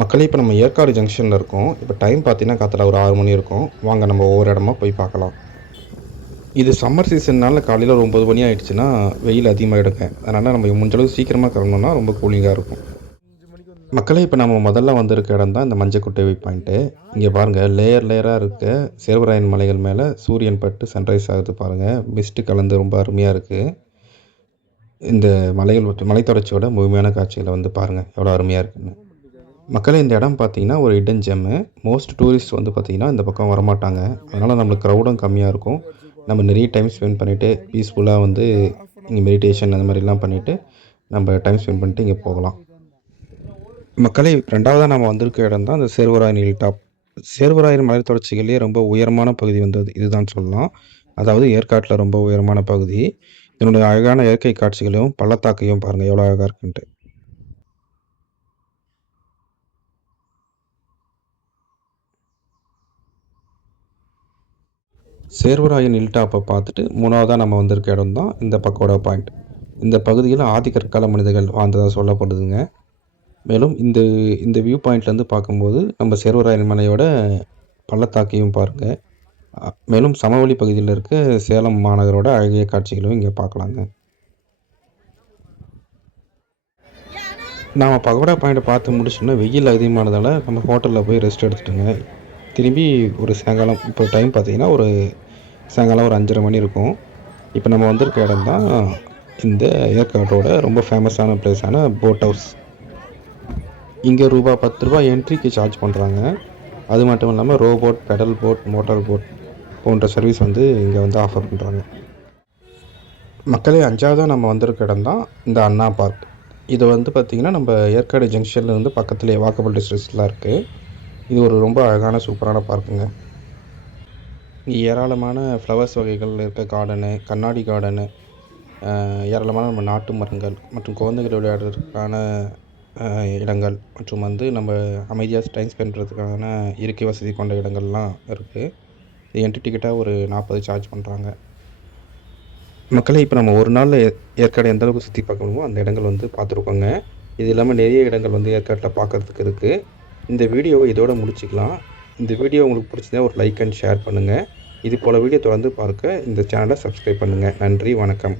மக்களே இப்போ நம்ம ஏற்காடு ஜங்ஷனில் இருக்கோம். இப்போ டைம் பார்த்தீங்கன்னா காத்தால ஒரு 6 மணி இருக்கும். வாங்க நம்ம ஒவ்வொரு இடமா போய் பார்க்கலாம். இது சம்மர் சீசன்னால காலையில் ஒரு 9 மணி ஆயிடுச்சுன்னா வெயில் அதிகமாகிடுங்க. அதனால் நம்ம முடிஞ்ச அளவுக்கு சீக்கிரமாக கிளம்புனோம்னா ரொம்ப கூலிங்காக இருக்கும். மக்களே இப்போ நம்ம முதல்ல வந்திருக்க இடம் தான் இந்த மஞ்சக்குட்டை வியூ பாயிண்ட்டு. இங்கே பாருங்கள் லேயர் லேயராக இருக்க சேர்வராயன் மலைகள் மேலே சூரியன் பட்டு சன்ரைஸ் ஆகுது பாருங்கள். மிஸ்ட்டு கலந்து ரொம்ப அருமையாக இருக்குது. இந்த மலைத்தொடர்ச்சியோட முழுமையான காட்சிகளை வந்து பாருங்கள் எவ்வளோ அருமையாக இருக்குன்னு. மக்களே இந்த இடம் பார்த்தீங்கன்னா ஒரு ஹிடன் ஜெம்மு. மோஸ்ட் டூரிஸ்ட் வந்து பார்த்தீங்கன்னா இந்த பக்கம் வரமாட்டாங்க. அதனால் நம்மளுக்கு க்ரௌடும் கம்மியாக இருக்கும். நம்ம நிறைய டைம் ஸ்பெண்ட் பண்ணிவிட்டு பீஸ்ஃபுல்லாக வந்து இங்கே மெடிடேஷன் அந்த மாதிரிலாம் பண்ணிவிட்டு நம்ம டைம் ஸ்பெண்ட் பண்ணிட்டு இங்கே போகலாம். மக்களே ரெண்டாவதாக நம்ம வந்திருக்க இடம் தான் இந்த சேர்வராயன் ஹில் டாப். சேர்வராயன் மலை தொடர்ச்சிகள்லேயே ரொம்ப உயரமான பகுதி வந்து இதுதான் சொல்லலாம். அதாவது ஏற்காட்டில் ரொம்ப உயரமான பகுதி. இதனுடைய அழகான இயற்கை காட்சிகளையும் பள்ளத்தாக்கையும் பாருங்கள் எவ்வளோ அழகாக இருக்குன்ட்டு. சேர்வராயன் ஹில் டாப்பை பார்த்துட்டு 3வதாக நம்ம வந்திருக்க இடம் தான் இந்த பக்கோடா பாயிண்ட். இந்த பகுதியில் ஆதிக்கற்கால மனிதர்கள் வாழ்ந்ததாக சொல்லப்படுதுங்க. மேலும் இந்த இந்த வியூ பாயிண்ட்லேருந்து பார்க்கும்போது நம்ம சேர்வராயன் மலையோட பள்ளத்தாக்கையும் பாருங்கள். மேலும் சமவெளி பகுதியில் இருக்க சேலம் மாநகரோட அழகிய காட்சிகளையும் இங்கே பார்க்கலாங்க. நாம் பகோடா பாயிண்ட்டை பார்த்து முடிச்சோன்னா வெயில் அதிகமானதால் நம்ம ஹோட்டலில் போய் ரெஸ்ட் எடுத்துட்டோங்க. திரும்பி ஒரு சாயங்காலம் இப்போ டைம் பார்த்தீங்கன்னா ஒரு சாயங்காலம் ஒரு 5:30 மணி இருக்கும். இப்போ நம்ம வந்திருக்க இடம் தான் இந்த ஏற்காட்டோட ரொம்ப ஃபேமஸான பிளேஸான போட் ஹவுஸ். இங்கே ரூபா 10 என்ட்ரிக்கு சார்ஜ் பண்ணுறாங்க. அது மட்டும் இல்லாமல் robot, pedal boat, motor boat போன்ற சர்வீஸ் வந்து இங்கே வந்து ஆஃபர் பண்ணுறாங்க. மக்களே 5வதாக நம்ம வந்திருக்க இடம் தான் இந்த அண்ணா பார்க். இது வந்து பார்த்திங்கன்னா நம்ம ஏற்காடு ஜங்ஷன்லேருந்து பக்கத்துலேயே வாக்கபிள் டிஸ்டன்ஸ்லாம் இருக்குது. இது ஒரு ரொம்ப அழகான சூப்பரான பார்க்குங்க. இங்கே ஏராளமான ஃப்ளவர்ஸ் வகைகள் இருக்க கார்டனு, கண்ணாடி கார்டனு, ஏராளமான நம்ம நாட்டு மரங்கள் மற்றும் குழந்தைகள் விளையாடுறதுக்கான இடங்கள் மற்றும் வந்து நம்ம அமைதியாக டைம் ஸ்பெண்ட் பண்ணுறதுக்கான இருக்கை வசதி கொண்ட இடங்கள்லாம் இருக்குது. இது என்ட்ரி டிக்கெட்டாக ஒரு 40 சார்ஜ் பண்ணுறாங்க. மக்களே இப்போ நம்ம ஒரு நாளில் ஏற்காடு எந்த அளவுக்கு சுற்றி பார்க்கணுமோ அந்த இடங்கள் வந்து பார்த்துருக்கோங்க. இது இல்லாமல் நிறைய இடங்கள் வந்து ஏற்காட்டில் பார்க்குறதுக்கு இருக்குது. இந்த வீடியோவை இதோடு முடிச்சுக்கலாம். இந்த வீடியோ உங்களுக்கு பிடிச்சதா ஒரு லைக் அண்ட் ஷேர் பண்ணுங்கள். இது போல் வீடியோ தொடர்ந்து பார்க்க இந்த சேனலை சப்ஸ்கிரைப் பண்ணுங்கள். நன்றி, வணக்கம்.